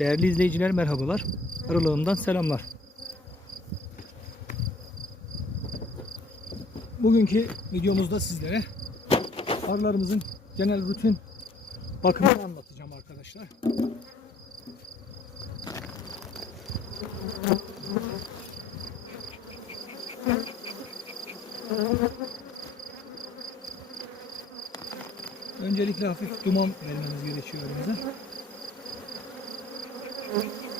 Değerli izleyiciler merhabalar. Aralığımdan selamlar. Bugünkü videomuzda sizlere arılarımızın genel rutin bakımını anlatacağım arkadaşlar. Öncelikle hafif duman vermemiz gerekiyor arımıza.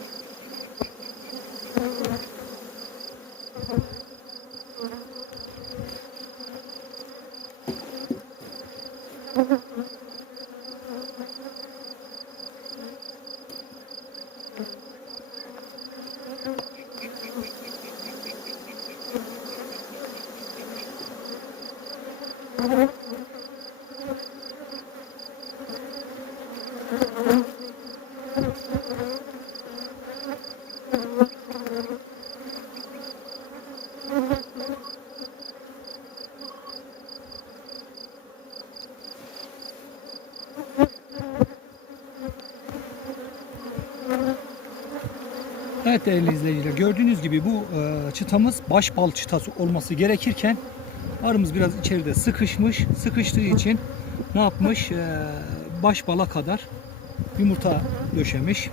Evet değerli izleyiciler gördüğünüz gibi bu e, çıtamız baş bal çıtası olması gerekirken arımız biraz içeride sıkışmış. Sıkıştığı için ne yapmış? E, baş bala kadar yumurta döşemiş.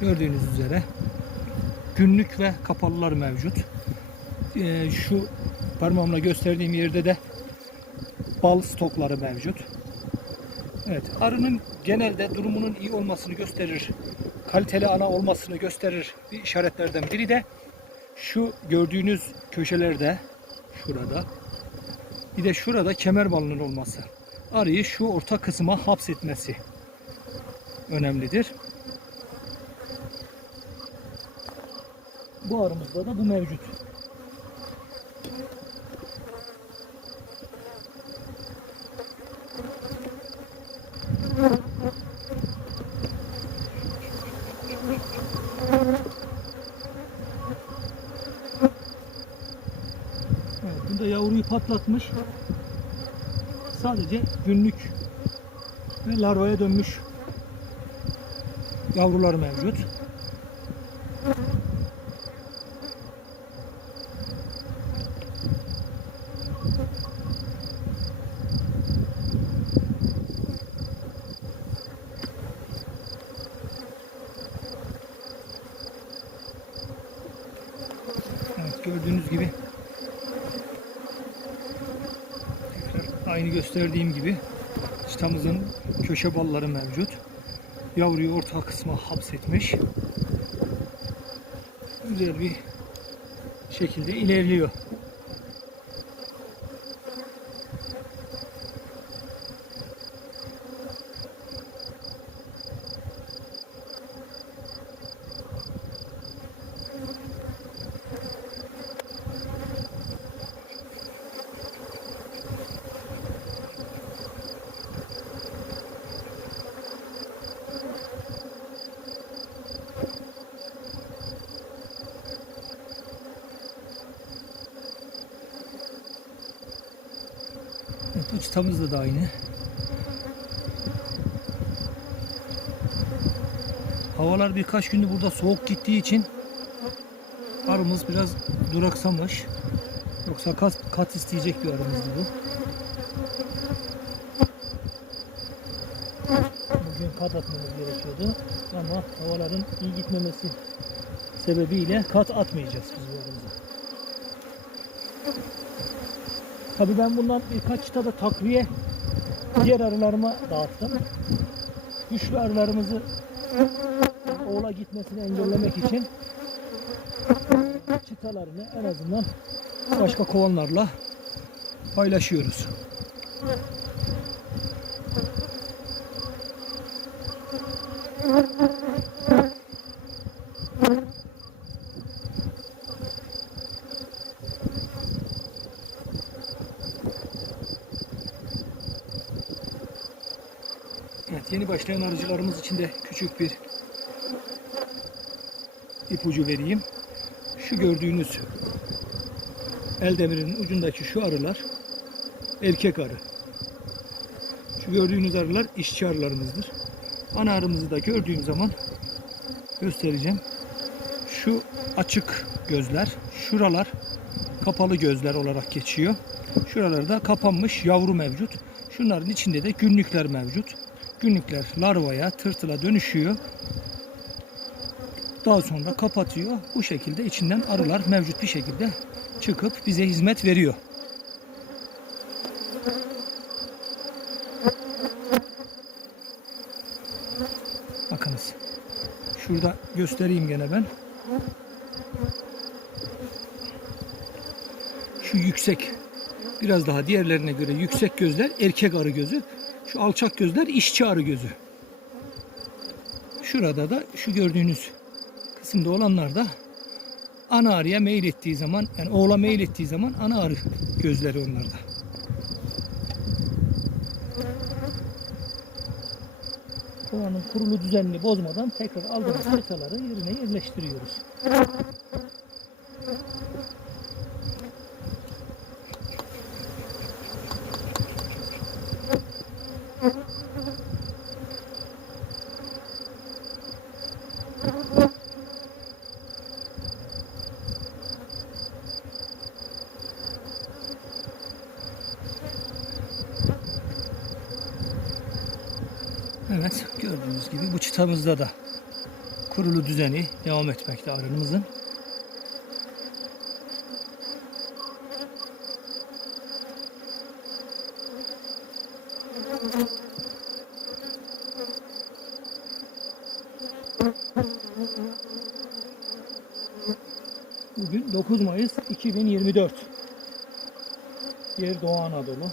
Gördüğünüz üzere günlük ve kapalılar mevcut. E, şu parmağımla gösterdiğim yerde de bal stokları mevcut. Evet, arının genelde durumunun iyi olmasını gösterir kaliteli ana olmasını gösterir bir işaretlerden biri de şu gördüğünüz köşelerde şurada bir de şurada kemer balının olması. Arıyı şu orta kısma hapsetmesi önemlidir. Bu arımızda da bu mevcut. Evet, bunda yavruyu patlatmış. Sadece günlük ve larvaya dönmüş yavrular mevcut. Evet, gördüğünüz gibi tekrar aynı gösterdiğim gibi çıtamızın köşe balları mevcut. Yavruyu orta kısma hapsetmiş. Güzel bir şekilde ilerliyor. Çıtamız da aynı. Havalar birkaç gündür burada soğuk gittiği için arımız biraz duraksamış. Yoksa kat, kat isteyecek bir arımızdı bu. Bugün kat atmamız gerekiyordu ama havaların iyi gitmemesi sebebiyle kat atmayacağız biz bu arımıza. Tabii ben bundan birkaç çıta da takviye diğer arılarıma dağıttım. Güçlü arılarımızı oğula gitmesini engellemek için çıtalarını en azından başka kovanlarla paylaşıyoruz. Evet, yeni başlayan arıcılarımız için de küçük bir ipucu vereyim. Şu gördüğünüz el demirinin ucundaki şu arılar erkek arı. Şu gördüğünüz arılar işçi arılarımızdır. Ana arımızı da gördüğüm zaman göstereceğim. Şu açık gözler, şuralar kapalı gözler olarak geçiyor. Şuralarda kapanmış yavru mevcut. Şunların içinde de günlükler mevcut. Günlükler larvaya, tırtıla dönüşüyor. Daha sonra kapatıyor. Bu şekilde içinden arılar mevcut bir şekilde çıkıp bize hizmet veriyor. Bakınız. Şurada göstereyim gene ben. Şu yüksek biraz daha diğerlerine göre yüksek gözler erkek arı gözü. Şu alçak gözler işçi arı gözü. Şurada da şu gördüğünüz kısımda olanlar da ana arıya meyil ettiği zaman yani oğla meyil ettiği zaman ana arı gözleri onlarda. Kovanın kurulu düzenini bozmadan tekrar aldığımız çıtaları yerine yerleştiriyoruz. Evet gördüğünüz gibi bu çıtamızda da kurulu düzeni devam etmekte arımızın. Bugün 9 Mayıs 2024. Yer Doğu Anadolu.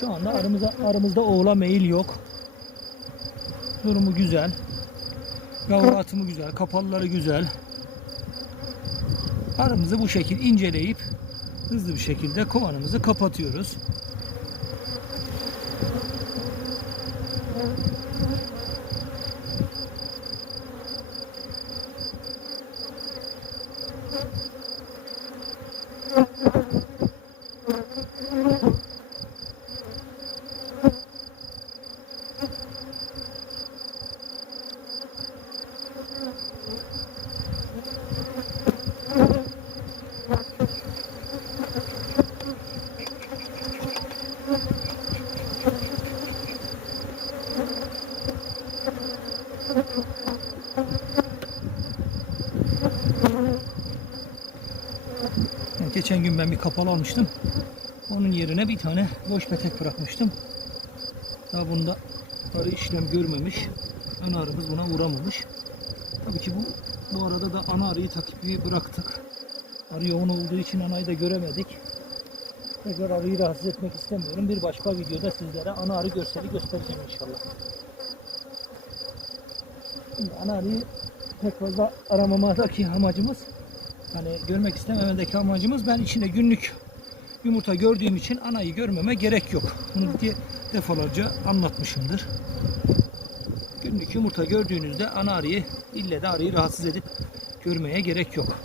Şu anda aramızda, aramızda oğla meyil yok. Durumu güzel. Yavru atımı güzel. Kapalıları güzel. Aramızı bu şekil inceleyip hızlı bir şekilde kovanımızı kapatıyoruz. Geçen gün ben bir kapalı almıştım. Onun yerine bir tane boş petek bırakmıştım. Daha bunda arı işlem görmemiş. Ana arımız buna uğramamış. Tabii ki bu bu arada da ana arıyı takibi bıraktık. Arı yoğun olduğu için anayı da göremedik. Tekrar arıyı rahatsız etmek istemiyorum. Bir başka videoda sizlere ana arı görseli göstereceğim inşallah. Şimdi ana arıyı pek fazla aramamadaki amacımız Hani görmek istememedeki amacımız ben içinde günlük yumurta gördüğüm için anayı görmeme gerek yok. Bunu diye defalarca anlatmışımdır. Günlük yumurta gördüğünüzde ana arıyı ille de arıyı rahatsız edip görmeye gerek yok.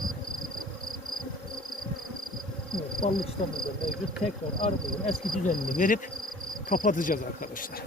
Evet, ballı çıtamız da mevcut. Tekrar arının eski düzenini verip kapatacağız arkadaşlar.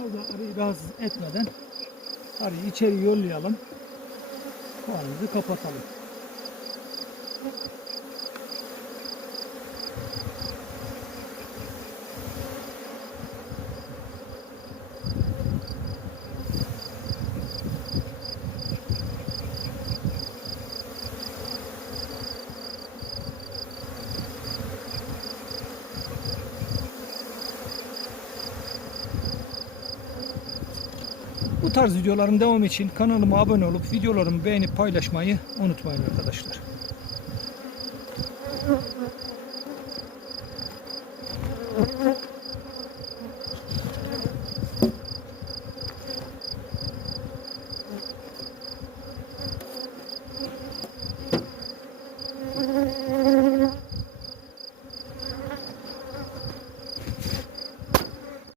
Arıyı rahatsız etmeden arıyı içeri yollayalım. Kovanımızı kapatalım. Bu tarz videoların devamı için kanalıma abone olup videolarımı beğenip paylaşmayı unutmayın arkadaşlar.